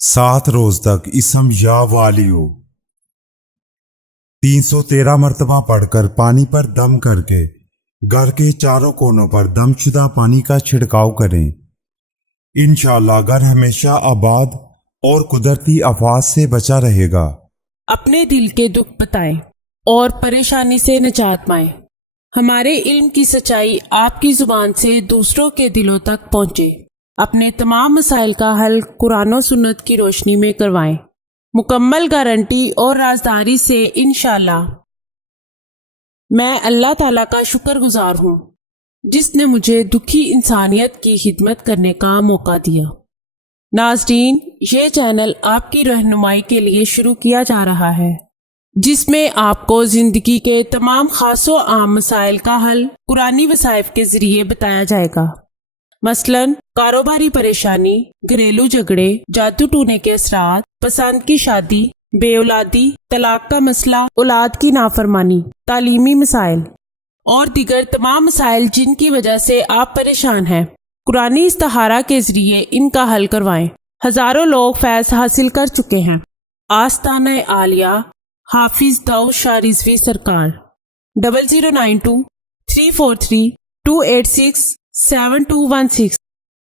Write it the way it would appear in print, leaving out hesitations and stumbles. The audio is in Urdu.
7 روز تک اسم یا والیو 313 مرتبہ پڑھ کر پانی پر دم کر کے گھر کے چاروں کونوں پر دم شدہ پانی کا چھڑکاؤ کریں۔ انشاءاللہ گھر ہمیشہ آباد اور قدرتی آفات سے بچا رہے گا۔ اپنے دل کے دکھ بتائیں اور پریشانی سے نجات پائیں۔ ہمارے علم کی سچائی آپ کی زبان سے دوسروں کے دلوں تک پہنچے۔ اپنے تمام مسائل کا حل قرآن و سنت کی روشنی میں کروائیں، مکمل گارنٹی اور رازداری سے انشاءاللہ۔ میں اللہ تعالیٰ کا شکر گزار ہوں جس نے مجھے دکھی انسانیت کی خدمت کرنے کا موقع دیا۔ ناظرین، یہ چینل آپ کی رہنمائی کے لیے شروع کیا جا رہا ہے جس میں آپ کو زندگی کے تمام خاص و عام مسائل کا حل قرآنی وظائف کے ذریعے بتایا جائے گا۔ مثلاً کاروباری پریشانی، گھریلو جھگڑے، جادو ٹونے کے اثرات، پسند کی شادی، بے اولادی، طلاق کا مسئلہ، اولاد کی نافرمانی، تعلیمی مسائل اور دیگر تمام مسائل جن کی وجہ سے آپ پریشان ہیں، قرآنی استخارہ کے ذریعے ان کا حل کروائیں۔ ہزاروں لوگ فیض حاصل کر چکے ہیں۔ آستانہ عالیہ حافظ داؤد شاہ رضوی سرکار 0092 343 286 7216